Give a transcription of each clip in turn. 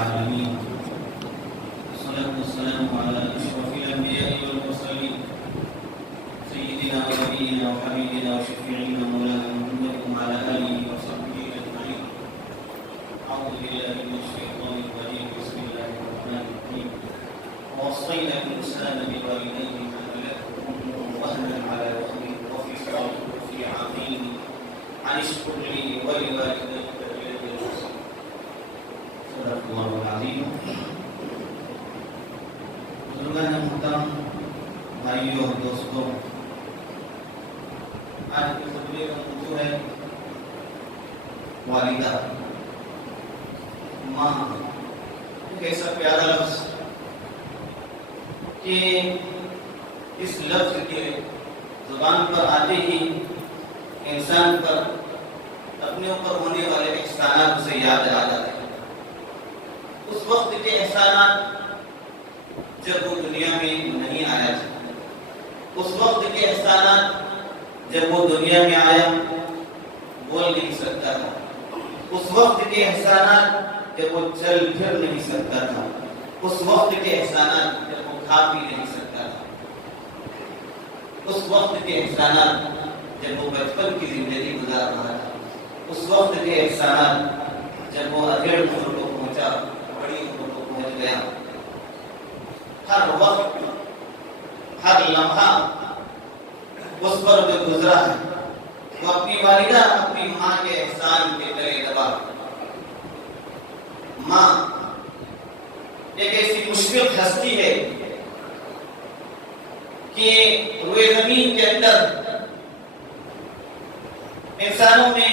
العالمين والصلاة والسلام على أشرف الأنبياء والمرسلين سيدنا ونبينا وحبيبنا وشفيعنا مولانا محمد وعلى آله وصحبه أجمعين. أعوذ بالله من الشيطان الرجيم. بسم الله الرحمن الرحيم. ووصينا الإنسان بوالديه حملته أمه وهنا على وهن وفصاله في عامين أن اشكر لي ولوالديك إلي المصير. صدق الله العظيم. بزرگان محترم بھائیوں اور دوستوں، آج کے خطبے کا موضوع ہے والدہ، ماں. ایک ایسا پیارا لفظ کہ اس لفظ کے زبان پر آتے ہی انسان پر اپنے اوپر ہونے والے احسانات سے یاد آ جاتے ہیں. اس وقت کے احسانات جب وہ دنیا میں نہیں آیا تھا، اس وقت کے احسانات جب وہ دنیا میں آیا بول نہیں سکتا تھا، اس وقت کے احسانات جب وہ چل پھر نہیں سکتا تھا، اس وقت کے احسانات جب وہ کھا پی نہیں سکتا تھا، اس وقت کے احسانات جب وہ بچپن کی زندگی گزار رہا تھا، اس وقت کے احسانات جب وہ ادھیڑ عمر کو پہنچا، بڑی عمر کو پہنچ گیا. ہر وقت ہر لمحہ اس پر جو گزرا ہے وہ اپنی والدہ اپنی ماں کے احسان کے تلے دبا. ماں ایک ایسی مشفق ہستی ہے کہ روئے زمین کے اندر انسانوں میں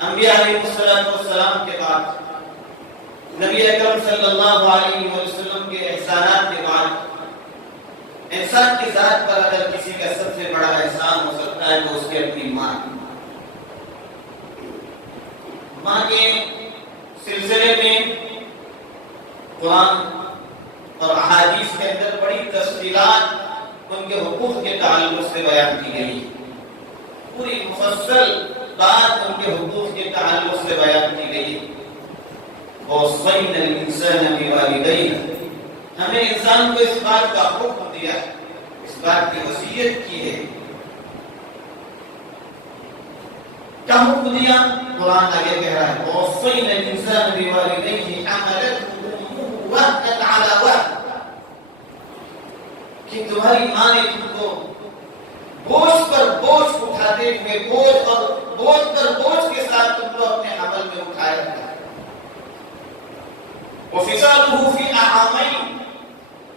انبیاء علیہ السلام کے بعد، نبی اکرم صلی اللہ علیہ وسلم کے احسانات کے بعد انسان کی ذات پر اگر کسی کا سب سے بڑا احسان ہو سکتا ہے تو اس کی اپنی ماں. ماں کے سلسلے میں قرآن اور احادیث کے اندر بڑی تفصیلات ان کے حقوق کے تعلق سے بیان کی گئی. پوری مفصل بات ان کے حقوق کے تعلق سے بیان کی گئی. وَوَصَّيْنَا الْإِنسَانَ بِوَالِدَيْهِ، ہمیں انسان کو اس بات کا حکم دیا، اس بات کی وصیت کی ہے. کیا حکم دیا؟ قرآن آگے کہہ رہا ہے وَوَصَّيْنَا الْإِنسَانَ بِوَالِدَيْهِ حَمَلَتْهُ أُمُّهُ وَهْنًا عَلَى وَهْنٍ، کہ تمہاری ماں نے تم کو بوجھ پر بوجھ اٹھاتے ہوئے بوجھ پر بوجھ کے ساتھ تم کو اپنے حمل میں اٹھایا تھا. وفصاله في عامين،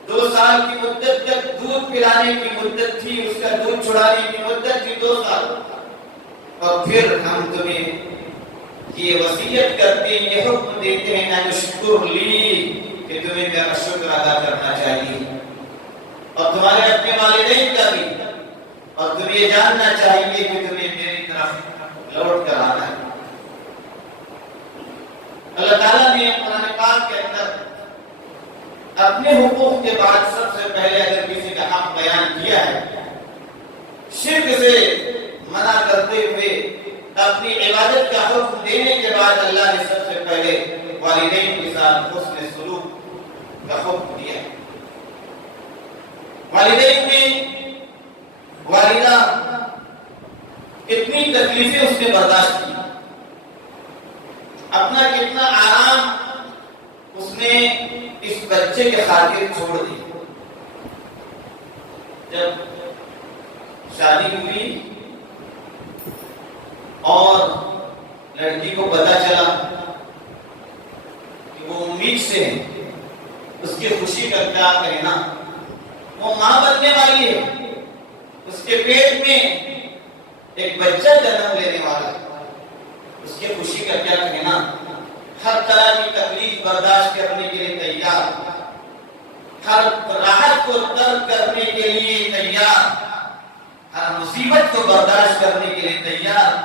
2 سال کی مدت تک دودھ پلانے کی مدت تھی، اس کا دودھ چھڑانے کی مدت تھی 2 سال. اور پھر ہم تمہیں یہ وصیت کرتے ہیں، یہ حکم دیتے ہیں ان اشکر لی، کہ تمہیں میرا شکر ادا کرنا چاہیے، اور تمہارے اپنے والدین کا بھی، اور تمہیں یہ جاننا چاہیے کہ تمہیں میری طرف لوٹ کر آنا ہے. اللہ تعالیٰ نے قرآن پاک کے اندر اپنے حقوق کے بعد سب سے پہلے اگر کسی کا حق بیان کیا ہے، شرک سے منع کرتے ہوئے اپنی عبادت کا حکم دینے کے بعد اللہ نے سب سے پہلے والدین کے ساتھ حسن سلوک کا حکم دیا. والدین میں والدہ کتنی تکلیفیں اس نے برداشت کی، اپنا کتنا آرام اس نے اس بچے کے خاطر چھوڑ دی. جب شادی ہوئی اور لڑکی کو پتا چلا کہ وہ امید سے ہے، اس کی خوشی کا کیا کہنا، وہ ماں بننے والی ہے، اس کے پیٹ میں ایک بچہ جنم لینے والا ہے، اس کی خوشی کا کیا کہنا. ہر طرح کی تکلیف برداشت کرنے کے لیے تیار، ہر راحت کو ترک کرنے کے لیے تیار، ہر مصیبت کو برداشت کرنے کے لیے تیار،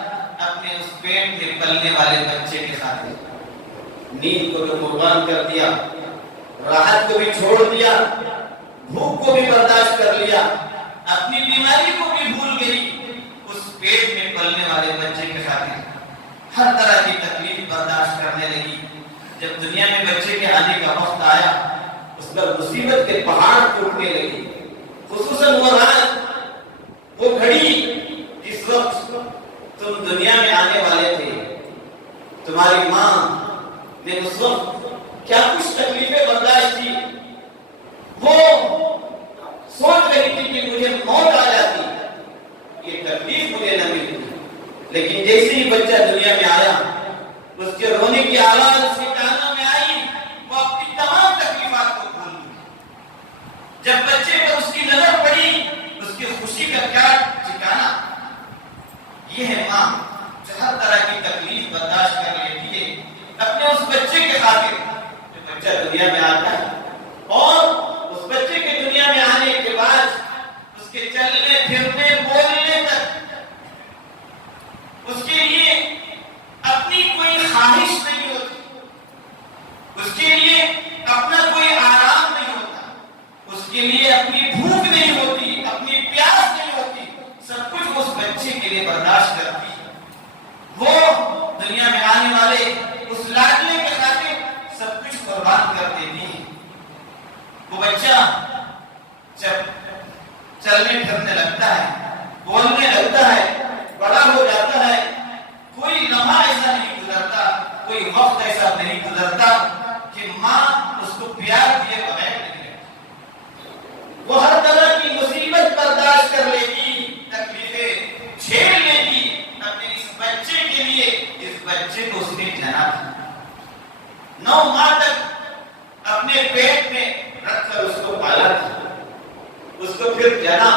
اپنے اس پیٹ میں پلنے والے بچے کے خاطر. نیند کو بھی قربان کر دیا، راحت کو بھی چھوڑ دیا، بھوک کو بھی برداشت کر لیا، اپنی بیماری کو بھی بھول گئی اس پیٹ میں پلنے والے بچے کے خاطر. ہر طرح کی تکلیف برداشت کرنے لگی. جب دنیا میں بچے کے آنے کا وقت آیا اس پر مصیبت کے پہاڑ ٹوٹنے لگے، خصوصاً وہ رات، وہ گھڑی جس وقت تم دنیا میں آنے والے تھے۔ تمہاری ماں نے اس وقت کیا کچھ تکلیفیں برداشت کی، وہ سوچ رہی تھی کہ مجھے موت آ جاتی، یہ تکلیف مجھے نہ ملتی، لیکن جیسے ہی بچہ دنیا میں آیا اس کے رونے کی آواز اس کے کانوں میں آئی، وہ اپنی تمام تکلیفات کو بھول گئی۔ جب بچے پر اس کی نظر پڑی اس کی خوشی کا کیا ٹھکانا۔ یہ ہے ماں جو ہر طرح کی تکلیف برداشت کر لیتی ہے اپنے اس بچے کے خاطر۔ جو بچہ دنیا میں آتا ہے اور اس بچے کے دنیا میں آنے کے بعد اس کے چلنے پھرنے بولنے تک اس کے لیے اپنی کوئی خواہش نہیں ہوتی، اس کے لیے اپنا کوئی آرام نہیں ہوتا، اس کے لیے اپنی بھوک نہیں ہوتی، اپنی پیاس نہیں ہوتی، سب کچھ اس بچے کے لیے برداشت کرتی ہے۔ وہ دنیا میں آنے والے اس لاڈلے کے خاطر سب کچھ قربان کر دیتی ہے۔ وہ بچہ جب چلنے پھرنے لگتا ہے، بولنے لگتا ہے، بڑا ہو جاتا ہے، کوئی لمحہ ایسا نہیں گزرتا، کوئی وقت ایسا نہیں گزرتا کہ ماں اس کو پیار دیے بغیر نہیں رہتی۔ وہ ہر طرح کی مصیبت برداشت کر لے گی، تکلیفیں جھیل لے گی اپنے اس بچے کے لیے، اس بچے کو اس نے جنا تھا۔ 9 ماہ تک اپنے پیٹ میں رکھ کر اس کو پالا تھا، اس کو پھر جنا،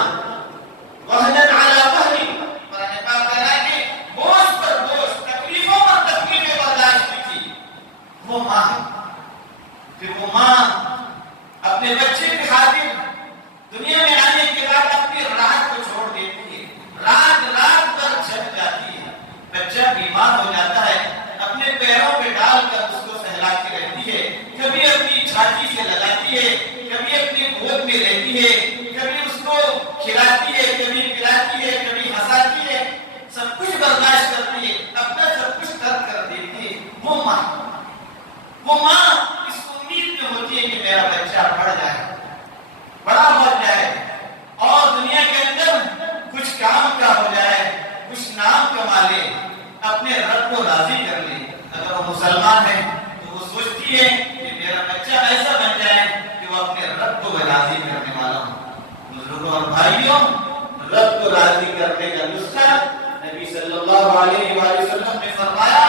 وہنن علی وہن، قرآن پاک کہتا ہے کہ بوجھ پر بوجھ، تکلیفوں پر تکلیفیں برداشت کی تھی وہ ماں ہے۔ پھر وہ ماں اپنے بچے کی خاطر دنیا میں آنے کے بعد اپنی راحت کو چھوڑ دیتی ہے، رات رات پر جگ جاتی ہے، بچہ بیمار ہو جاتا ہے، اپنے پیروں پہ ڈال کر اس کو سہلاتی رہتی ہے، کبھی اپنی چھاتی سے لگاتی ہے، کبھی اپنی گود میں رہتی ہے، کبھی اس کو کھلاتی ہے، کبھی پلاتی ہے، کبھی ہنساتی ہے، سب کچھ برداشت کرتی ہے، اپنا سب کچھ ترک کر دیتی ہے۔ وہ ماں اس امید میں ہوتی ہے کہ میرا بچہ بڑھ جائے، بڑا ہو جائے اور دنیا کے اندر کچھ کام کا ہو جائے، کچھ نام کما لے، اپنے رب کو راضی کر لے۔ اگر وہ مسلمان ہے تو وہ سوچتی ہے کہ میرا بچہ ایسا بن جائے کہ وہ اپنے رب کو راضی کرنے والا ہو۔ بزرگوں اور بھائیوں، رب کو راضی کرنے کا نسخہ نبی صلی اللہ علیہ وآلہ وسلم نے فرمایا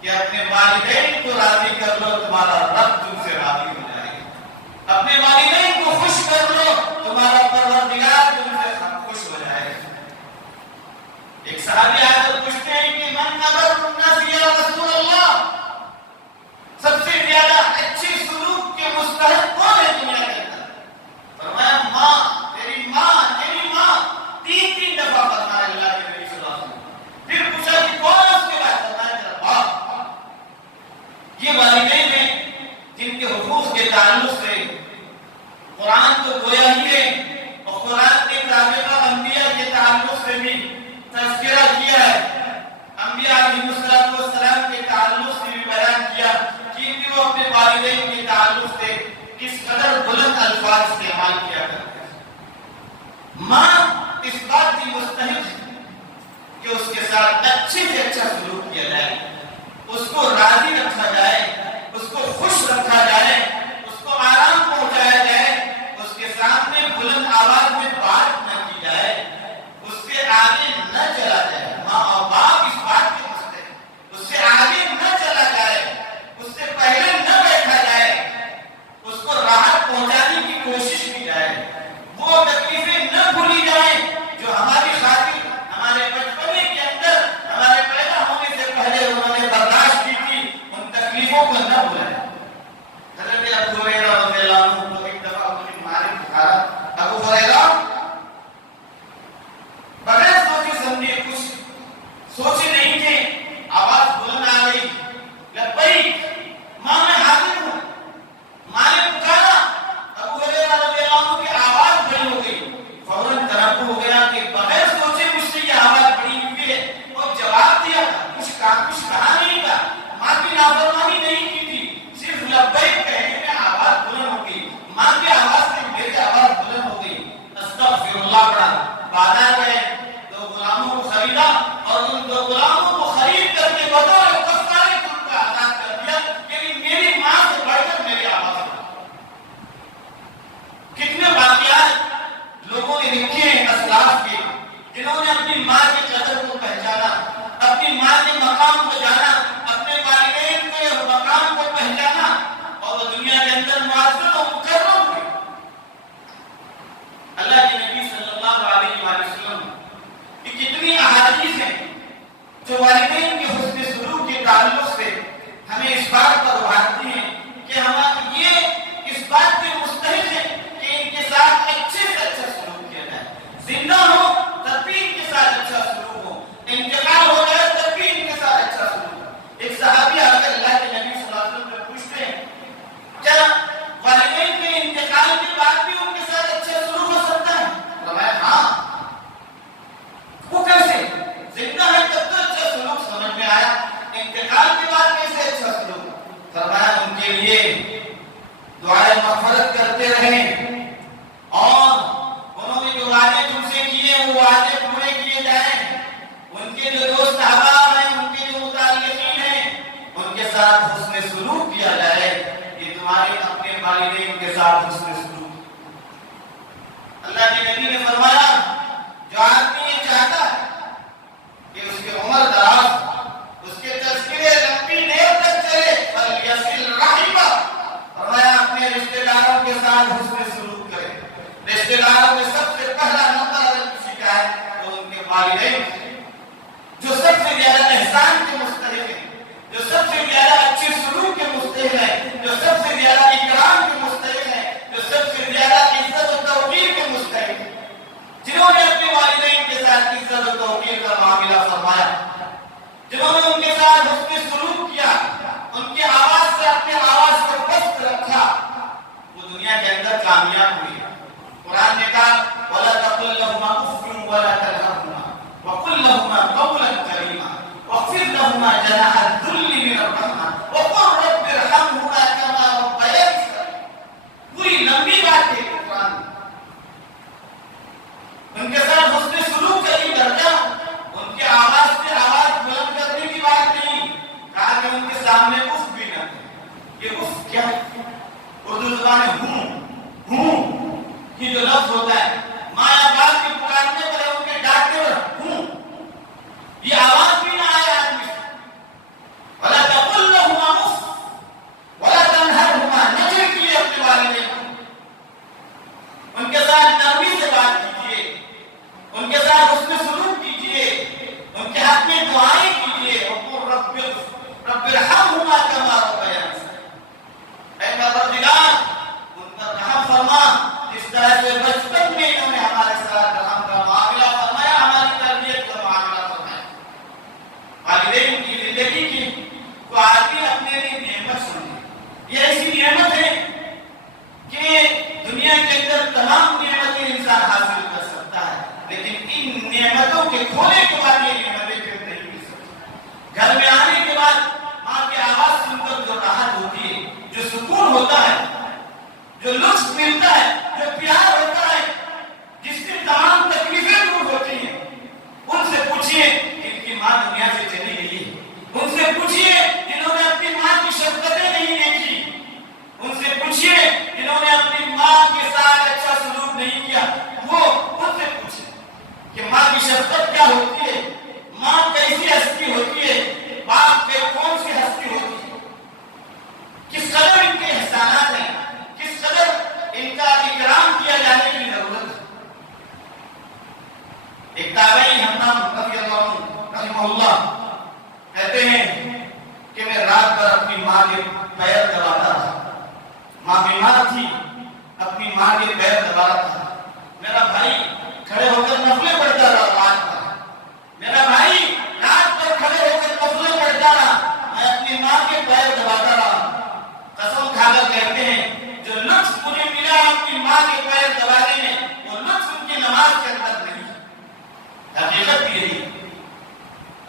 کہ اپنے والدین کو راضی کر لو، تمہارا رب تم سے راضی ہو جائے گا۔ اپنے والدین کو خوش کر لو، تمہارا پروردگار تم سے خوش ہو جائے گا۔ ایک صحابی آ کر پوچھتے ہیں کہ من ابر الناس یا رسول اللہ، سب سے زیادہ اچھے سلوک کے مستحق کون ہے دنیا کے اندر؟ فرمایا ماں، تیری ماں، تیری ماں، 3 دفعہ فرمایا اللہ کے نبی صلی اللہ علیہ وسلم۔ پھر پوچھا کہ کون ہے اس کے بعد؟ فرمایا تیرا باپ۔ یہ والدین ہیں جن کے حقوق کے تعلق سے قرآن تو گویا ہی ہے اور قرآن کے سابقہ انبیاء کے تعلق سے بھی تذکرہ کیا ہے، انبیاء علیہ السلام کے تعلق سے بھی بیان کیا کہ وہ اپنے والدین کے تعلق سے کس قدر بلند الفاظ استعمال کیا کرتے ہیں۔ ماں اس بات کی مستحق ہے کہ اس کے ساتھ اچھے سے اچھا سلوک کیا جائے، اس کو راضی رکھا جائے، اس کو خوش رکھا جائے، اس کو آرام پہنچایا جائے، اس کے سامنے بلند آواز میں بات نہ کی جائے، اس سے آگے نہ چلا جائے۔ ماں اور باپ اس بات کے مستحق، اس سے آگے نہ چلا جائے، اس سے پہلے نہ بیٹھا جائے، اس کو راحت پہنچانے کی کوشش کی جائے، وہ تکلیفیں نہ بھولی جائیں جو ہماری خاطر ہمارے بچپنے کے اندر ہمارے پیدا ہونے سے پہلے انہوں نے برداشت کی تھی، ان تکلیفوں کو نہ بھولیں۔ حضرت ابو ہریرہ رضی اللہ عنہ کو ایک دفعہ اپنی مالک بخارا، ابو ہریرہ بغیر سوچے سمجھے کچھ سوچے نہیں تھے، آواز بلند آ گئی، لبیک ماں میں حاضر ہوں۔ مالک پکارا، ابو ہریرہ رضی اللہ عنہ کی آواز بڑی ہو گئی، فوراً تنبہ ہو گیا کہ بغیر سوچے مجھ سے یہ آواز بڑی ہوئی ہے، اور جواب دیا، کچھ کہا نہیں تھا، ماں کی نافرمانی نہیں کی۔ جو والدین کے حسن سلوک کے تعلق سے ہمیں اس بات پر ابھارتی ہیں کہ ہم یہ اس بات کے مستحق ہیں کہ ان کے ساتھ اچھے سے اچھا سلوک کیا جائے. زندہ ہو تب بھی ان کے ساتھ اچھا سلوک ہو, انتقال ہو جائے تب بھی ان کے ساتھ اچھا سلوک ہو. ایک صحابی آ کر اللہ کے نبی صلی اللہ علیہ وسلم سے پوچھتے ہیں کیا والدین کے انتقال کے بعد بھی ان کے ساتھ اچھا سلوک ہو سکتا ہے؟ فرمایا ہاں. وہ کیسے؟ زندہ ہے تب تو اچھا سلوک سمجھ میں آیا, انتقال کے بعد کیسے اچھا سلوک؟ فرمایا ان کے لیے دعائے مغفرت کرتے رہیں اور انہوں نے جو وعدے تم سے کیے وہ وعدے پورے کیے جائیں. ان کے جو دوست احباب ہیں, ان کے جو متعلقین ہیں, ان کے ساتھ حسن سلوک کیا جائے. یہ تمہارے اپنے والدین کے ساتھ حسن سلوک. اللہ کے نبی نے فرمایا جو آدمی یہ چاہتا ہے کہ اس کی عمر دراز, اس کے تذکرے لمبی دیر تک چلے, فلیصل رحمہ, فرمایا اپنے رشتہ داروں کے ساتھ حسن سلوک کرے. رشتہ داروں میں سب سے پہلا نمبر اگر کسی کا ہے تو ان کے والدین جو سب سے زیادہ احسان کے مستحق ہیں, جو سب سے زیادہ اچھے سلوک کے مستحق ہیں, جو سب سے زیادہ اکرام کے مستحق ہیں, جو سب سے زیادہ عزت و توقیر کے مستحق ہیں, جنہوں نے اپنے والدین کے ساتھ عزت و توقیر کا معاملہ فرمایا, جنہوں نے ان کے ساتھ حسن سلوک کیا, ان کی آواز سے اپنے آواز کو پست رکھا, وہ دنیا کے اندر کامیاب ہوئی. قرآن نے کہا وَلَا تَقُلْ لَهُمَا أُفٍّ وَلَا تَنْهَرْهُمَا وَقُلْ لَهُمَا قَوْلًا كَرِيمًا وَاخْفِضْ لَهُمَا جَنَاحَ الذُّلِّ مِنَ الرَّحْمَةِ وَقُلْ رَبِّ ارْحَمْهُمَا كَمَا رَبَّيَانِي صَغِيرًا. پوری لمبی بات ہے قرآن. ان کے ساتھ حسن سلوک کا یہ درجہ ان کے آواز سے آواز بلند کرنے کی بات نہیں, کہا کہ ان کے سامنے اف بھی نہ کریں. یہ اف کیا ہے؟ اردو زبان میں ہوں یہ جو لفظ ہوتا ہے, ماں یا باپ کے پکارنے پر ان کے ڈانٹنے پر ہوں, یہ آواز بھی نہ آئے آدمی سے. وَلَا تَقُلْ لَهُمَا أُفٍّ وَلَا تَنْهَرْهُمَا, نچڑ کیے اپنے والدین کو, ان کے ساتھ نرمی سے بات کیجیے, ان کے ساتھ حسن سلوک کیجیے, ان کے حق میں دعائیں کیجیے. وَقُلْ رَبِّ ارْحَمْهُمَا كَمَا رَبَّيَانِي صَغِيرًا. اے پروردگار ان پر رحم فرما جس طرح سے بچپن میں انہوں نے ہمارے ساتھ رحم کا معاملہ فرمایا, ہماری تربیت کا معاملہ فرمایا. والدین کی زندگی کی کو آدمی اپنے لیے نعمت سمجھے. یہ ایسی نعمت ہے کہ دنیا کے اندر تمام نعمتیں انسان حاصل کر سکتا ہے, لیکن ان نعمتوں کے کھونے کے بعد یہ نعمتیں پھر نہیں مل سکتی. گھر میں آنے کے بعد ماں کی آواز سن کر جو راحت ہوتی ہے, جو سکون ہوتا ہے, جو لطف ملتا ہے, جو پیار ہوتا ہے, جس سے تمام تکلیفیں دور ہوتی ہیں, ان سے پوچھئے ان کی ماں دنیا سے چلی گئی ہے. ان سے پوچھئے جنہوں نے اپنی ماں کی شفقتیں نہیں دیکھی. ان سے پوچھئے جنہوں نے اپنی ماں کے ساتھ اچھا سلوک نہیں کیا. وہ ان سے پوچھئے کہ ماں کی شفقت کیا ہوتی ہے, ماں کیسی ہستی ہوتی ہے, باپ کے کون سی ہستی ہوتی ہے, کس قدر ان کے احسانات ہیں, کس قدر ان کا اکرام کیا جانے کی ضرورت ہے. ایک تابعی حمام رضی اللہ عنہ رحمہ اللہ کہتے ہیں کہ میں رات بھر اپنی ماں کے پیر دباتا تھا. ماں بیمار تھی, اپنی ماں کے پیر دبا رہا تھا. میرا بھائی کھڑے ہو کر نفلیں پڑھتا رہا رات بھر. میرا بھائی رات بھر کھڑے ہو کر نفلیں پڑھتا رہا, میں اپنی ماں کے پیر دباتا رہا. قسم کھا کر کہتے ہیں جو لطف مجھے ملا اپنی ماں کے پیر دبانے میں, وہ لطف ان کی نماز کے اندر نہیں. حقیقت بھی یہی.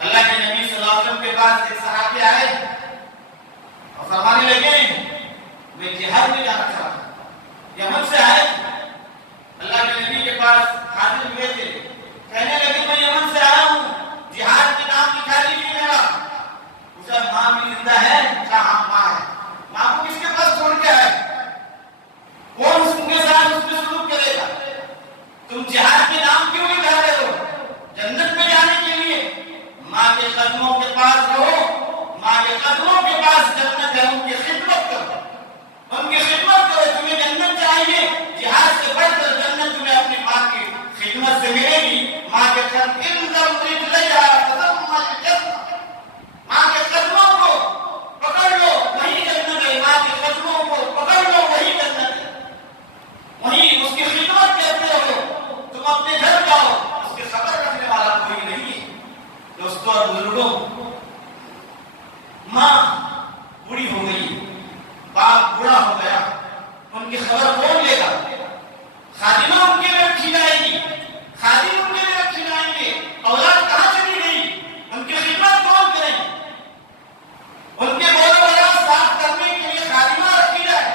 اللہ کے نبی صلی اللہ علیہ وسلم کے پاس ایک صحابی آئے اور فرمانے لگے میں جہاد میں جانا چاہتا ہوں. یمن سے آئے, اللہ کے نبی کے پاس حاضر ہوئے تھے, کہنے لگے میں یمن سے آیا ہوں, جہاد کے نام لکھا لیجیے میرا. پوچھا ماں بھی زندہ ہے؟ کہاں ماں ہے. ماں کو کس کے پاس چھوڑ کے آئے, کون اس کے ساتھ اس میں سلوک کرے گا. تم جہاد کے نام کیوں لکھا رہے ہو؟ جنت میں جانے کے لیے. ماں کے قدموں کے پاس رہو, ماں کے قدموں کے پاس جنت ہے, ان کی خدمت کرو, ان کی خدمت کرو. تمہیں جنت چاہیے, جہاد سے بڑھ کر جنت تمہیں اپنی ماں کی خدمت سے ملے گی. ماں کے قدم ماں بوڑھی ہو گئی، باپ بوڑھا ہو گیا، ان کی خبر کون لے گا؟ خادمہ ان کے لیے رکھی جائے گی، خادم ان کے لیے رکھی جائیں گے، اولاد کہاں چلی گئی؟ ان کی خدمت کون کرے گی؟ ان کے بول بلا صاف کرنے کے لیے خادمہ رکھی جائے،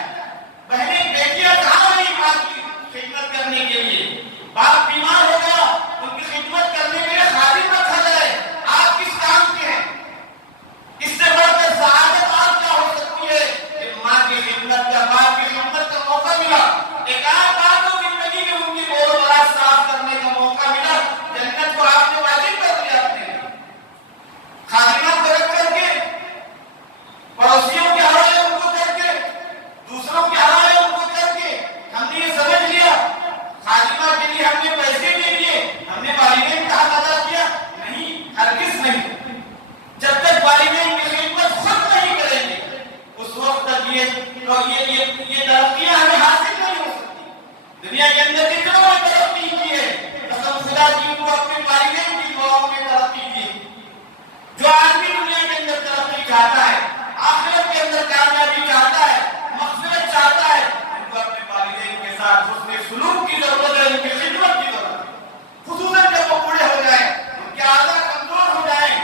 بہنیں بیٹیاں کہاں گئی ماں کی خدمت کرنے کے لیے؟ باپ بیمار ہو گیا، ان کی خدمت کرنے کے لیے خادم رکھا جائے۔ آپ کس کام کے ہیں؟ اس سے بڑھ کر سعادت آپ کیا ہو سکتی ہے کہ ماں کی خدمت کا، باپ کی خدمت کا موقع ملا، ایک آدھ بار تو زندگی میں ان کی بول بلا صاف کرنے کا موقع ملا، جنت کو آپ نے واجب کر دیا اپنے لیے۔ خادمہ کو رکھ کر کے، پڑوسیوں کے حوالے ان کو کر کے، دوسروں کے حوالے ان کو کر کے ہم نے یہ سمجھ لیا خادمہ کے لیے ہم نے پیسے دے دیے، ہم نے والدین کا حق ادا کیا۔ نہیں، ہرگز نہیں۔ جب تک والدین کی خدمت خود نہیں کریں گے اس وقت تک یہ ترقیاں ہمیں حاصل نہیں ہو سکتی۔ دنیا کے اندر کتنوں نے ترقی کی ہے، قسم خدا کی وہ اپنے والدین کی دعاؤں میں ترقی کی۔ جو آدمی دنیا کے اندر ترقی چاہتا ہے، آخرت کے اندر کامیابی چاہتا ہے، مغفرت چاہتا ہے، ان کو اپنے والدین کے ساتھ حسن سلوک کی ضرورت ہے، ان کی خدمت کی ضرورت ہے۔ خصوصاً جب وہ بوڑھے ہو جائیں، ان کے اعضاء کمزور ہو جائیں،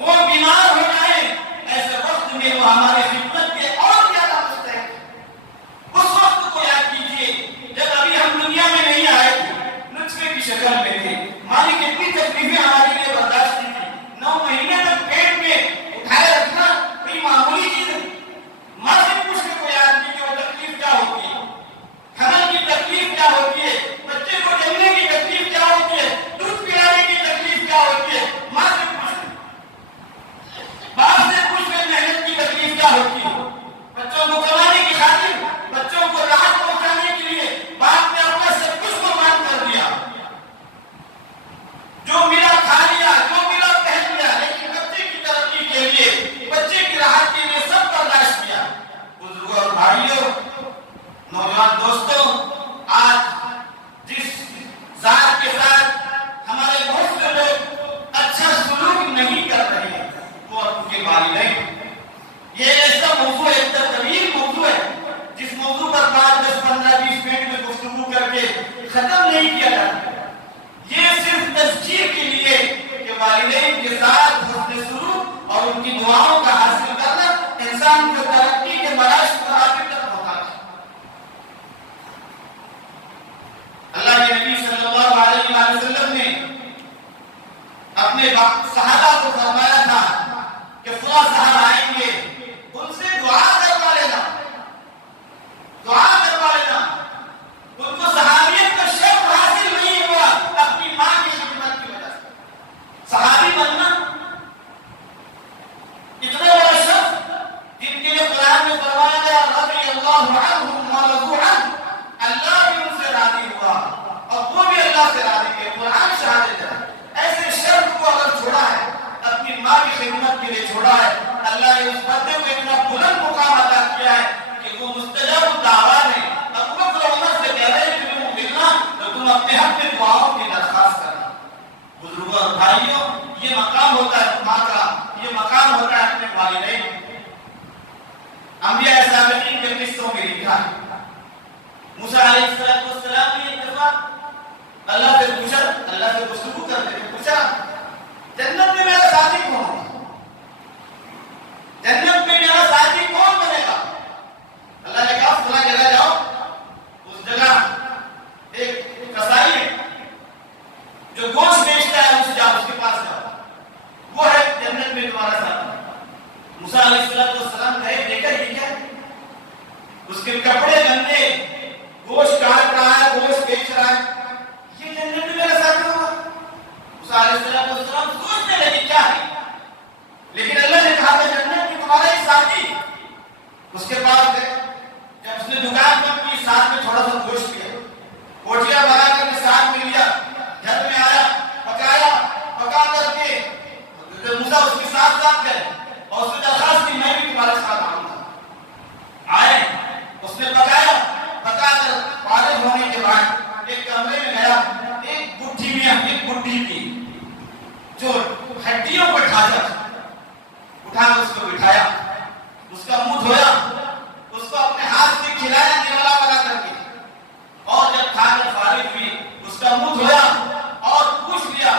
وہ بیمار ہو جائیں، ایسے وقت میں وہ ہماری خدمت کے اور زیادہ مستحق۔ اس وقت کو یاد کیجیے جب ابھی ہم دنیا میں نہیں آئے تھے، نطفے کی شکل میں تھے، ماں کی کتنی تکلیفیں ہمارے لیے برداشت کی تھی۔ 9 مہینے تک پیٹ میں اٹھائے رکھنا کوئی معمولی چیز ہے؟ ماں سے پوچھ کے کوئی آدمی کہ وہ تکلیف کیا ہوتی ہے، حمل کی تکلیف کیا ہوتی ہے، بچے کو جننے کی تکلیف کیا ہوتی ہے، دودھ پلانے کی تکلیف کیا ہوتی ہے، ماں سے پوچھ لیں۔ باپ سے پوچھ لیں محنت کی تکلیف کیا ہوتی ہے۔ بچوں کو کمانے کی خاطر، بچوں کو راحت پہنچانے کے لیے باپ نے اپنا سب کچھ قربان کر دیا، جو ملا کھا لیا، جو ملا پہن لیا، لیکن بچے کی ترقی کے لیے، بچے کی راحت کے لیے سب برداشت کیا۔ بزرگوں اور بھائیوں، نوجوان دوستوں، آج جس ذات کے ساتھ ہمارے بہت سے لوگ اچھا سلوک نہیں کر رہے ہیں وہ ان کے والدین۔ یہ ایسا موضوع ہے، ایک طویل موضوع ہے، جس موضوع پر 5، 10، 15، 20 منٹ میں گفتگو کر کے ختم نہیں کیا جاتا۔ یہ صرف تذکیر کے لیے کہ والدین کے ساتھ حسن سلوک اور ان کی دعاؤں کا حاصل کرنا انسان کو ترقی کے مراحل تک پہنچاتا ہے۔ اللہ کے نبی صلی اللہ علیہ وآلہ وسلم نے اپنے صحابہ کو فرمایا تھا کہ فلاں صاحب آئیں گے، ان سے دعا کروا لینا، دعا کروا لینا۔ ان کو صحابیت کا شرف حاصل نہیں ہوا اپنی ماں کی خدمت کی وجہ سے۔ صحابی بننا اتنا بڑا شرف جن کے لیے قرآن میں فرمایا گیا رضی اللہ عنہم ورضوا عنہ، اللہ بھی ان سے راضی ہوا اور وہ بھی اللہ سے راضی ہے۔ قرآن شہادت ہے۔ ایسے شرف کو اگر چھوڑا ہے، اپنی ماں کی خدمت کے لیے چھوڑا ہے، اللہ نے اس بندے کو اتنا بلند مقام عطا کیا ہے کہ وہ مستجاب الدعوات ہے۔ اب بکر عمر سے کہہ رہے ہیں کہ تمہیں ملنا تو تم اپنے حق میں دعاؤں کی درخواست کرنا۔ بزرگوں اور بھائیوں، یہ مقام ہوتا ہے ماں کا، یہ مقام ہوتا ہے اپنے والدین۔ انبیاء سابقین کے قصوں میں لکھا ہے، موسیٰ علیہ السلام نے ایک دفعہ اللہ سے پوچھا، اللہ سے گفتگو کرتے ہوئے پوچھا جنت میں میرا ساتھی کون ہوگا؟ جنت میں میرا ساتھی کون بنے گا؟ اللہ نے کہا فلاں جگہ جاؤ، اس جگہ ایک کسائی ہے جو گوشت بیچتا ہے، اس جاؤ، اس کے پاس جاؤ، وہ ہے جنت میں تمہارا ساتھی۔ موسیٰ علیہ السلام کہے دیکھا یہ کیا ہے؟ اس کے کپڑے گندے، گوشت کاٹ رہا ہے، گوشت بیچ رہا ہے، یہ جنت میں میرا ساتھی ہوگا؟ موسیٰ علیہ السلام سوچنے لگے کیا ہے، لیکن اللہ نے کہا کہ جنت میں تمہارا ایک ساتھی۔ اس کے پاس گئے، جب اس نے دکان پر کی، ساتھ میں تھوڑا سا گوشت لیا، کوٹیا بنا کر کے ساتھ میں لیا، گھر میں آیا، پکایا، پکا کر کے موسیٰ اس کے ساتھ گئے اور اس نے درخواست کی میں بھی تمہارے ساتھ آؤں گا۔ آئے، اس نے پکایا، پکا کر فارغ ہونے کے بعد ایک کمرے میں گیا، ایک گٹھی میں ایک گٹھی کی جو ہڈیوں پر اٹھا کر اس کو بٹھایا، اس کا منہ دھویا، اس کو اپنے ہاتھ سے کھلایا نوالا بنا کر کے، اور جب کھا کر فارغ ہوئی اس کا منہ دھویا اور پوچھ لیا،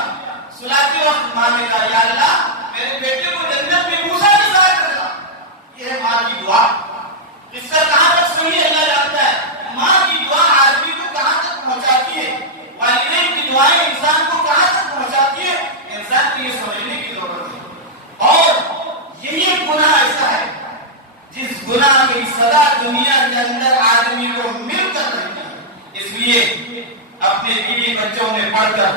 سلاتے وقت ماں نے کہا یا اللہ میرے بیٹے کو جنت میں موسیٰ کے ساتھ کرنا۔ یہ ہے ماں کی دعا۔ اس سے کہاں تک صحیح اللہ جانتا ہے، ماں کی دعا آدمی کو کہاں تک پہنچاتی ہے، والدین کی دعائیں انسان کو کہاں تک پہنچاتی ہے، انسان کو یہ سمجھنے کی ضرورت ہے۔ اور یہی ایک گناہ ایسا ہے جس گناہ کی سزا دنیا کے اندر آدمی کو مل کر رہی ہے۔ اس لیے اپنے بیوی بچوں میں پڑھ کر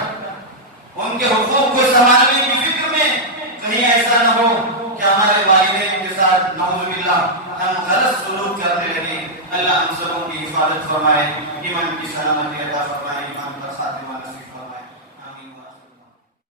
ان کے حقوق کو سنبھالنے کی فکر میں کہیں ایسا نہ ہو کہ ہمارے والدین کے ساتھ نعوذ باللہ ہم غلط سلوک کرنے لگے۔ اللہ ہم سبوں کی حفاظت فرمائے، ایمان کی سلامتی عطا فرمائے۔